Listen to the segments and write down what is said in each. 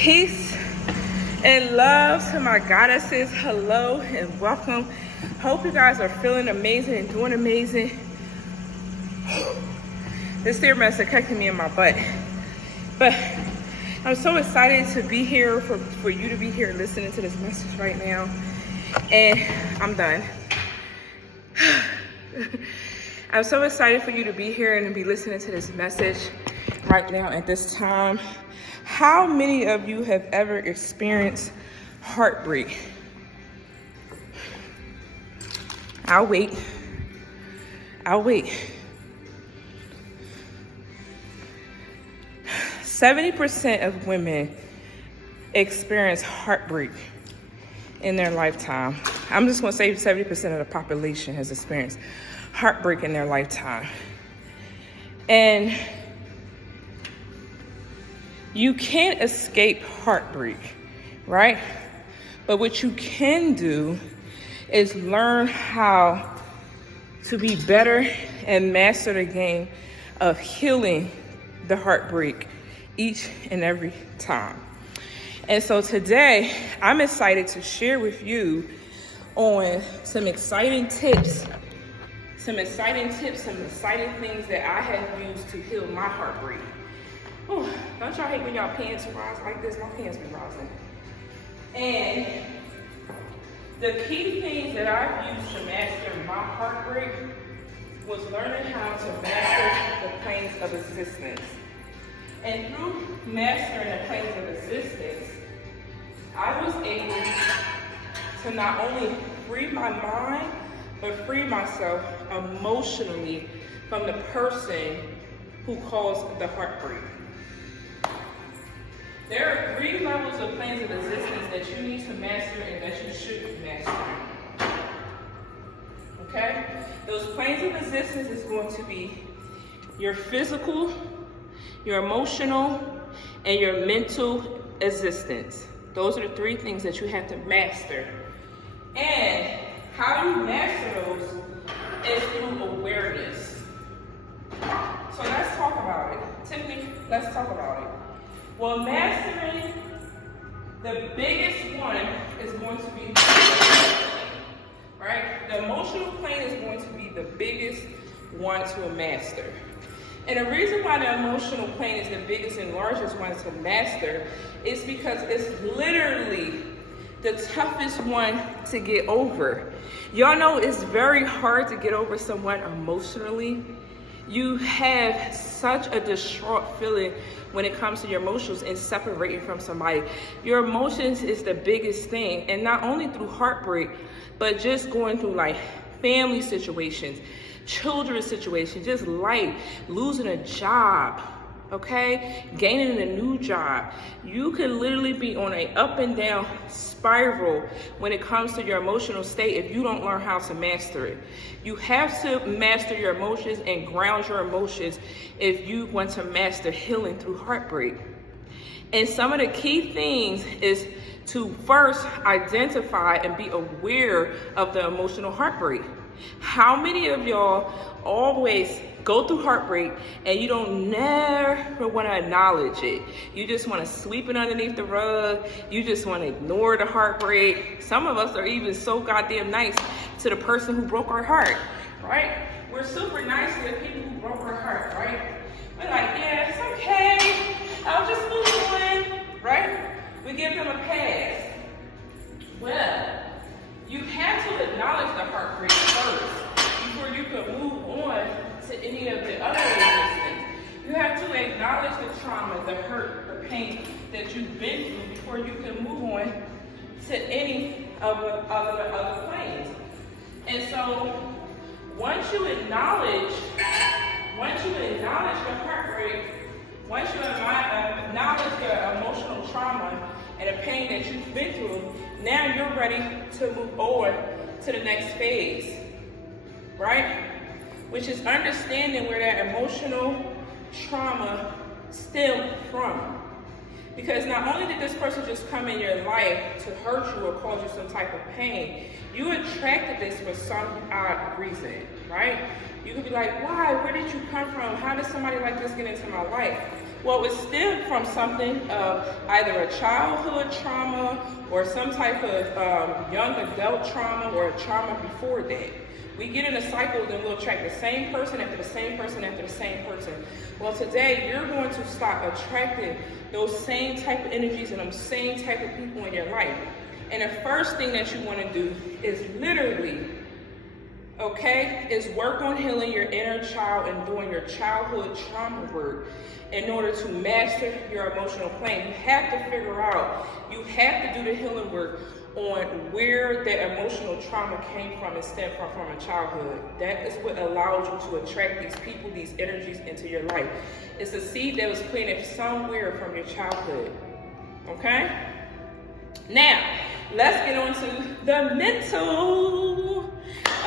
Peace and love to my goddesses. Hello and welcome. Hope you guys are feeling amazing and doing amazing. This steer mess is kicking me in my butt. But I'm so excited to be here, for you to be here listening to this message right now. And I'm done. I'm so excited for you to be here and to be listening to this message right now at this time. How many of you have ever experienced heartbreak? I'll wait. 70% of women experience heartbreak in their lifetime. I'm just going to say 70% of the population has experienced heartbreak in their lifetime. And you can't escape heartbreak, right? But what you can do is learn how to be better and master the game of healing the heartbreak each and every time. And so today, I'm excited to share with you on some exciting tips, some exciting things that I have used to heal my heartbreak. Ooh, don't y'all hate when y'all pants rise like this? My pants be rising. And the key things that I've used to master my heartbreak was learning how to master the planes of existence. And through mastering the planes of existence, I was able to not only free my mind, but free myself emotionally from the person who caused the heartbreak. There are 3 levels of planes of existence that you need to master and that you should be mastering. Okay? Those planes of existence is going to be your physical, your emotional, and your mental existence. Those are the 3 things that you have to master. And how you master those is through awareness. So let's talk about it. Tiffany, let's talk about it. Well, mastering the biggest one is going to be, right? The emotional plane is going to be the biggest one to master. And the reason why the emotional plane is the biggest and largest one to master is because it's literally the toughest one to get over. Y'all know it's very hard to get over someone emotionally. You have such a distraught feeling when it comes to your emotions and separating from somebody. Your emotions is the biggest thing, and not only through heartbreak, but just going through like family situations, children's situations, just life, losing a job, okay? Gaining a new job. You could literally be on an up and down spiral when it comes to your emotional state if you don't learn how to master it. You have to master your emotions and ground your emotions if you want to master healing through heartbreak. And some of the key things is to first identify and be aware of the emotional heartbreak. How many of y'all always go through heartbreak and you don't never want to acknowledge it? You just want to sweep it underneath the rug. You just want to ignore the heartbreak. Some of us are even so goddamn nice to the person who broke our heart, right? We're super nice to the people who broke our heart, right? We're like, yeah, it's okay. I'll just move on, right? We give them a pass. Well, you have to acknowledge the heartbreak first before you can move on to any of the other resistance. You have to acknowledge the trauma, the hurt, the pain that you've been through before you can move on to any of the other planes. And so once you acknowledge the heartbreak, once you acknowledge the emotional trauma and the pain that you've been through, now you're ready to move on to the next phase, right? Which is understanding where that emotional trauma stemmed from. Because not only did this person just come in your life to hurt you or cause you some type of pain, you attracted this for some odd reason, right? You could be like, why? Where did you come from? How did somebody like this get into my life? Well, it stemmed from something of either a childhood trauma or some type of young adult trauma or a trauma before that. We get in a cycle, then we'll attract the same person after the same person after the same person. Well, today you're going to stop attracting those same type of energies and those same type of people in your life. And the first thing that you want to do is literally, is work on healing your inner child and doing your childhood trauma work in order to master your emotional plane. You have to figure out, you have to do the healing work on where that emotional trauma came from and stemmed from a childhood. That is what allows you to attract these people, these energies into your life. It's a seed that was planted somewhere from your childhood. Okay? Now, let's get on to the mental.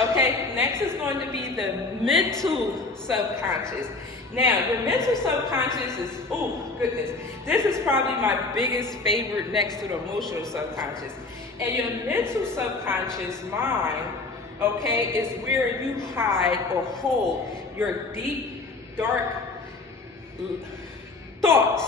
Okay, next is going to be the mental subconscious. Now, your mental subconscious is, oh goodness, this is probably my biggest favorite next to the emotional subconscious. And your mental subconscious mind, is where you hide or hold your deep, dark thoughts,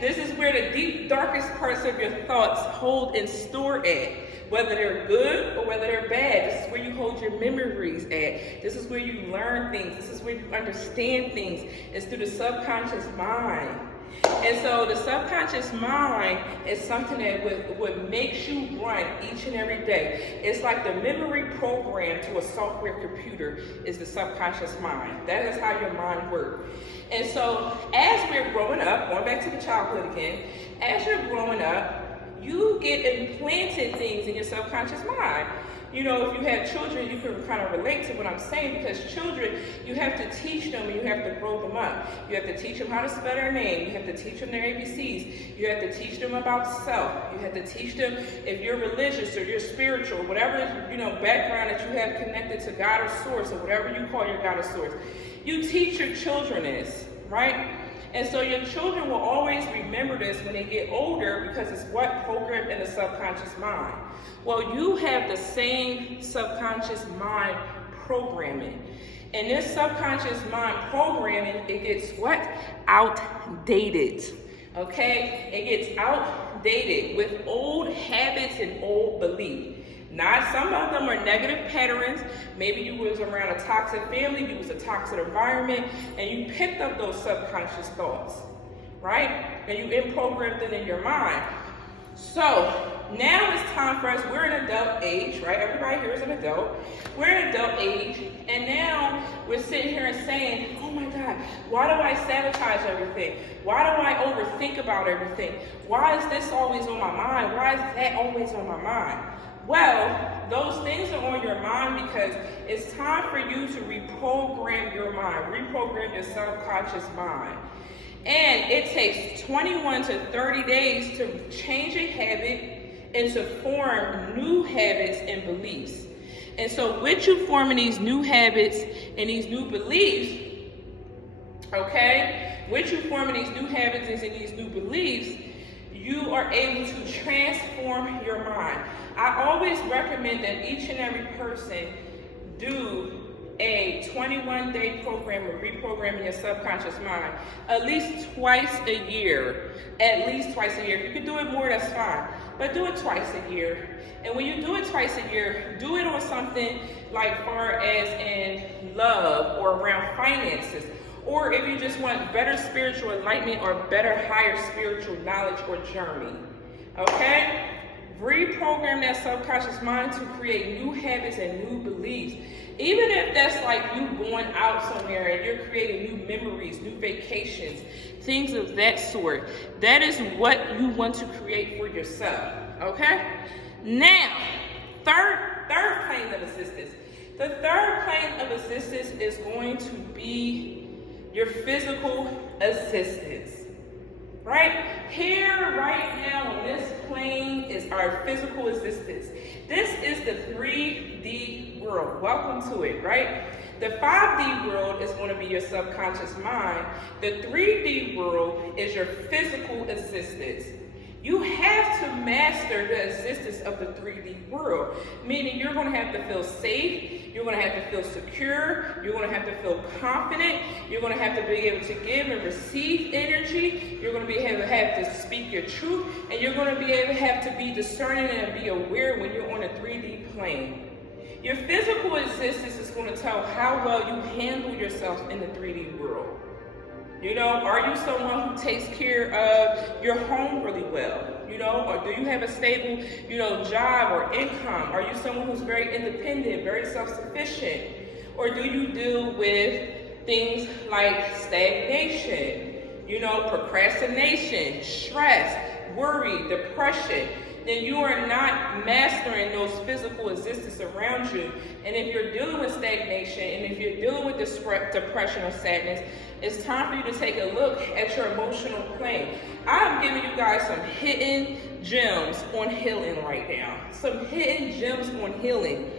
This is where the deep, darkest parts of your thoughts hold and store at. Whether they're good or whether they're bad, this is where you hold your memories at. This is where you learn things. This is where you understand things. It's through the subconscious mind. And so the subconscious mind is something that what makes you run each and every day. It's like the memory program to a software computer is the subconscious mind. That is how your mind works. And so as we're growing up, going back to the childhood again, as you're growing up, you get implanted things in your subconscious mind. You know, if you have children, you can kind of relate to what I'm saying, because children, you have to teach them and you have to grow them up. You have to teach them how to spell their name. You have to teach them their ABCs. You have to teach them about self. You have to teach them if you're religious or you're spiritual, whatever, background that you have connected to God or source or whatever you call your God or source. You teach your children this, right? And so your children will always remember this when they get older, because it's what programmed in the subconscious mind. Well, you have the same subconscious mind programming. And this subconscious mind programming, it gets what? Outdated. It gets outdated with old habits and old beliefs. Not some of them are negative patterns. Maybe you was around a toxic family, you was a toxic environment, and you picked up those subconscious thoughts, right? And you programmed it in your mind. So now it's time for us, we're in adult age, right? Everybody here is an adult. We're in adult age, and now we're sitting here and saying, oh my God, why do I sabotage everything? Why do I overthink about everything? Why is this always on my mind? Why is that always on my mind? Well, those things are on your mind because it's time for you to reprogram your mind, reprogram your subconscious mind. And it takes 21 to 30 days to change a habit and to form new habits and beliefs. And so with you forming these new habits and these new beliefs, with you forming these new habits and these new beliefs, you are able to transform your mind. I always recommend that each and every person do a 21-day program of reprogramming your subconscious mind at least twice a year. At least twice a year. If you can do it more, that's fine. But do it twice a year. And when you do it twice a year, do it on something like far as in love or around finances. Or if you just want better spiritual enlightenment or better higher spiritual knowledge or journey. Reprogram that subconscious mind to create new habits and new beliefs. Even if that's like you going out somewhere and you're creating new memories, new vacations, things of that sort. That is what you want to create for yourself. Now, third plane of existence. The third plane of existence is going to be your physical existence. Right here, right now, on this plane is our physical existence. This is the 3D world. Welcome to it, right? The 5D world is going to be your subconscious mind. The 3D world is your physical existence. You have to master the existence of the 3D world, meaning you're going to have to feel safe, you're going to have to feel secure, you're going to have to feel confident, you're going to have to be able to give and receive energy, you're going to be able to have to speak your truth, and you're going to be able to have to be discerning and be aware when you're on a 3D plane. Your physical existence is going to tell how well you handle yourself in the 3D world. You know, are you someone who takes care of your home really well? You know, or do you have a stable, job or income? Are you someone who's very independent, very self-sufficient? Or do you deal with things like stagnation, procrastination, stress, worry, depression? Then you are not mastering those physical existence around you. And if you're dealing with stagnation, and if you're dealing with depression or sadness, it's time for you to take a look at your emotional plane. I'm giving you guys some hidden gems on healing right now. Some hidden gems on healing.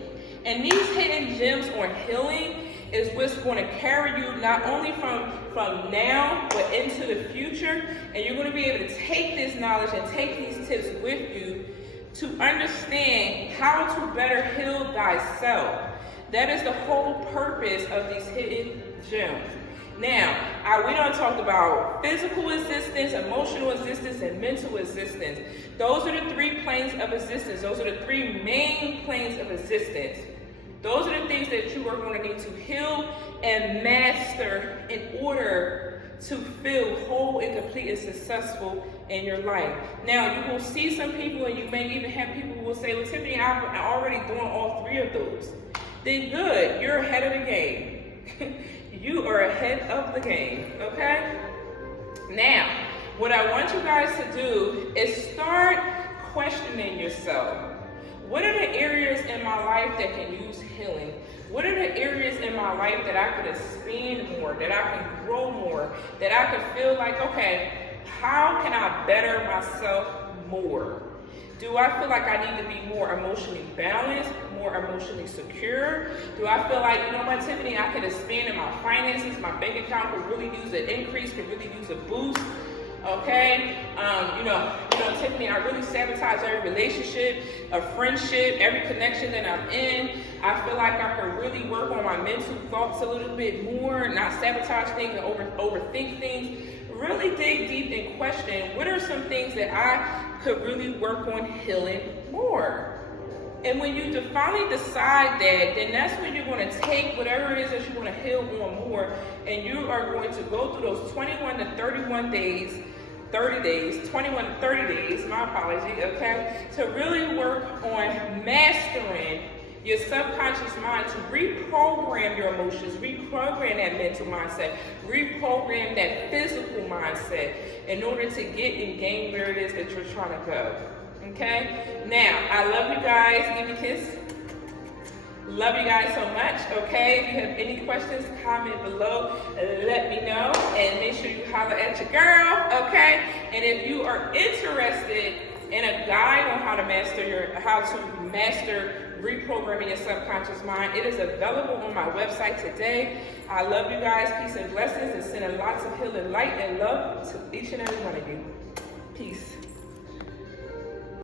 And these hidden gems on healing is what's going to carry you not only from now, but into the future. And you're going to be able to take this knowledge and take these tips with you to understand how to better heal thyself. That is the whole purpose of these hidden gems. Now, we done talked about physical existence, emotional existence, and mental existence. Those are the 3 planes of existence. Those are the 3 main planes of existence. Those are the things that you are going to need to heal and master in order to feel whole and complete and successful in your life. Now, you will see some people, and you may even have people who will say, well, Tiffany, I'm already doing all 3 of those. Then good, you're ahead of the game. You are ahead of the game, okay? Now, what I want you guys to do is start questioning yourself. What are the areas in my life that can use healing? What are the areas in my life that I could expand more, that I can grow more, that I could feel like, okay, how can I better myself more? Do I feel like I need to be more emotionally balanced, more emotionally secure? Do I feel like, Tiffany, I could expand in my finances, my bank account could really use an increase, could really use a boost? Okay, Tiffany, I really sabotage every relationship, a friendship, every connection that I'm in. I feel like I could really work on my mental thoughts a little bit more, not sabotage things and overthink things. Really dig deep and question, what are some things that I could really work on healing more? And when you finally decide that, then that's when you're going to take whatever it is that you want to heal on more, and you are going to go through those 21 to 31 days, 21 to 30 days, my apology, okay, to really work on mastering your subconscious mind, to reprogram your emotions, reprogram that mental mindset, reprogram that physical mindset in order to get and gain where it is that you're trying to go. Okay? Now, I love you guys. Give me a kiss. Love you guys so much, okay? If you have any questions, comment below. Let me know. And make sure you holler at your girl, okay? And if you are interested in a guide on how to master reprogramming your subconscious mind, it is available on my website today. I love you guys. Peace and blessings, and sending lots of healing light and love to each and every one of you. Peace.